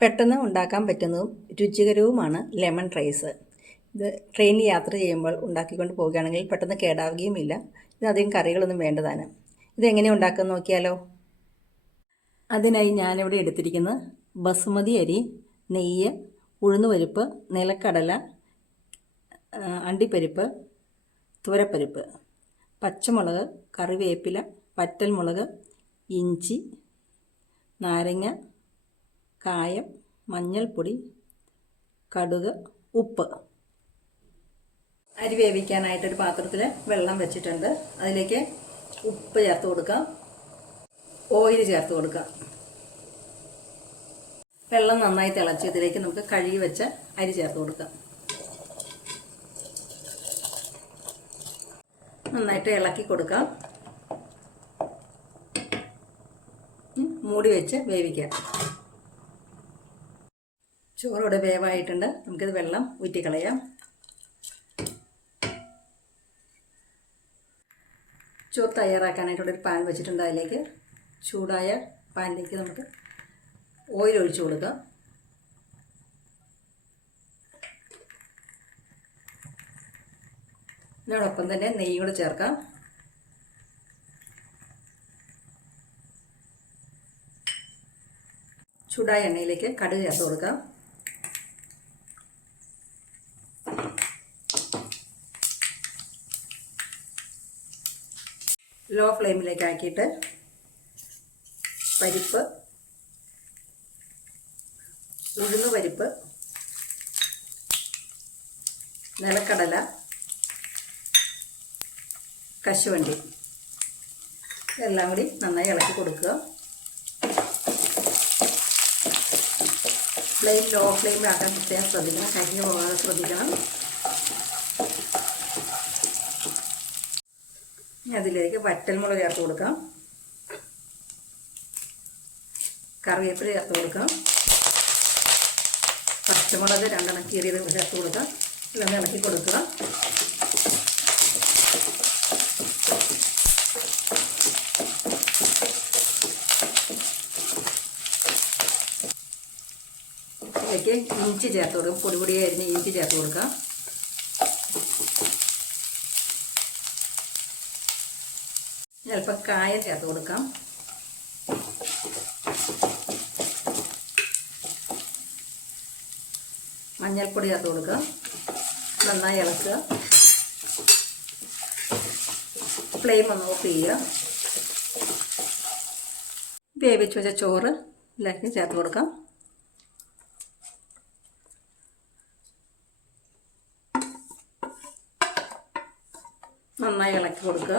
പെട്ടെന്ന് ഉണ്ടാക്കാൻ പറ്റുന്നതും രുചികരവുമാണ് ലെമൺ റൈസ്. ഇത് ട്രെയിനിൽ യാത്ര ചെയ്യുമ്പോൾ ഉണ്ടാക്കിക്കൊണ്ട് പോവുകയാണെങ്കിൽ പെട്ടെന്ന് കേടാവുകയുമില്ല. ഇതിനധികം കറികളൊന്നും വേണ്ടതാണ്. ഇതെങ്ങനെ ഉണ്ടാക്കാൻ നോക്കിയാലോ? അതിനായി ഞാനിവിടെ എടുത്തിരിക്കുന്നത് ബസുമതി അരി, നെയ്യ്, ഉഴുന്നുപരിപ്പ്, നിലക്കടല, അണ്ടിപ്പരിപ്പ്, തുവരപ്പരിപ്പ്, പച്ചമുളക്, കറിവേപ്പില, വറ്റൽമുളക്, ഇഞ്ചി, നാരങ്ങ, കായം, മഞ്ഞൾപ്പൊടി, കടുക്, ഉപ്പ്. അരി വേവിക്കാനായിട്ടൊരു പാത്രത്തിൽ വെള്ളം വെച്ചിട്ടുണ്ട്. അതിലേക്ക് ഉപ്പ് ചേർത്ത് കൊടുക്കാം, ഓയിൽ ചേർത്ത് കൊടുക്കാം. വെള്ളം നന്നായി തിളച്ച് ഇതിലേക്ക് നമുക്ക് കഴുകി വെച്ച അരി ചേർത്ത് കൊടുക്കാം. നന്നായിട്ട് ഇളക്കി കൊടുക്കാം. മൂടി വെച്ച് വേവിക്കാം. ചോറോടെ വേവായിട്ടുണ്ട്. നമുക്കിത് വെള്ളം ഊറ്റിക്കളയാം. ചോറ് തയ്യാറാക്കാനായിട്ടുള്ളൊരു പാൻ വെച്ചിട്ടുണ്ട്. അതിലേക്ക് ചൂടായ പാനിലേക്ക് നമുക്ക് ഓയിൽ ഒഴിച്ചു കൊടുക്കാം. ഇതിനോടൊപ്പം തന്നെ നെയ്യ് കൂടെ ചേർക്കാം. ചൂടായ എണ്ണയിലേക്ക് കടുക് ചേർത്ത് കൊടുക്കാം. ലോ ഫ്ലെയിമിലേക്ക് ആക്കിയിട്ട് പരിപ്പ്, ഉഴുന്നുപരിപ്പ്, നിലക്കടല, കശുവണ്ടി എല്ലാം കൂടി നന്നായി ഇളക്കി കൊടുക്കുക. ലോ ഫ്ലെയിമിലാക്കാൻ പ്രത്യേകം ശ്രദ്ധിക്കണം. കരിഞ്ഞു പോകാതെ ശ്രദ്ധിക്കണം. അതിലേക്ക് വറ്റൽമുളക് ചേർത്ത് കൊടുക്കാം, കറിവേപ്പില ചേർത്ത് കൊടുക്കാം, പച്ചമുളക് രണ്ടെണ്ണം കീറിയത് ചേർത്ത് കൊടുക്കാം. എല്ലാം ഇളക്കി കൊടുക്കുക. ഇതിലേക്ക് ഇഞ്ചി ചേർത്ത് കൊടുക്കാം. പൊടിപൊടിയായിരുന്ന ഇഞ്ചി ചേർത്ത് കൊടുക്കാം. അല്പം കായം ചേർത്ത് കൊടുക്കാം. മഞ്ഞൾപ്പൊടി ചേർത്ത് കൊടുക്കുക. നന്നായി ഇളക്കുക. ഫ്ലെയിം ഒന്ന് ഓഫ് ചെയ്യുക. വേവിച്ച് വെച്ച ചോറ് ഇതിലേക്ക് ചേർത്ത് കൊടുക്കാം. നന്നായി ഇളക്കി കൊടുക്കുക.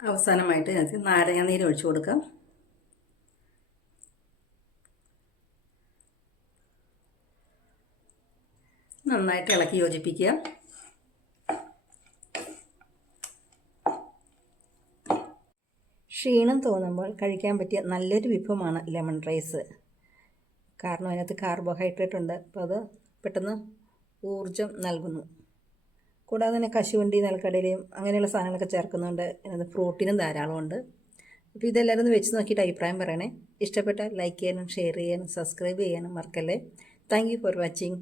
അവസാനമായിട്ട് അതിനകത്ത് നാരങ്ങ നീര് ഒഴിച്ചു കൊടുക്കാം. നന്നായിട്ട് ഇളക്കി യോജിപ്പിക്കുക. ക്ഷീണം തോന്നുമ്പോൾ കഴിക്കാൻ പറ്റിയ നല്ലൊരു വിഭവമാണ് ലെമൺ റൈസ്. കാരണം അതിനകത്ത് കാർബോഹൈഡ്രേറ്റ് ഉണ്ട്. അപ്പോൾ അത് പെട്ടെന്ന് ഊർജം നൽകുന്നു. കൂടാതെ തന്നെ കശുവണ്ടി, നിലക്കടലയും അങ്ങനെയുള്ള സാധനങ്ങളൊക്കെ ചേർക്കുന്നുണ്ട്. അതിനകത്ത് പ്രോട്ടീനും ധാരാളമുണ്ട്. അപ്പോൾ ഇതെല്ലാവരും ഒന്ന് വെച്ച് നോക്കിയിട്ട് അഭിപ്രായം പറയണേ. ഇഷ്ടപ്പെട്ടാൽ ലൈക്ക് ചെയ്യാനും ഷെയർ ചെയ്യാനും സബ്സ്ക്രൈബ് ചെയ്യാനും മറക്കല്ലേ. Thank you for watching.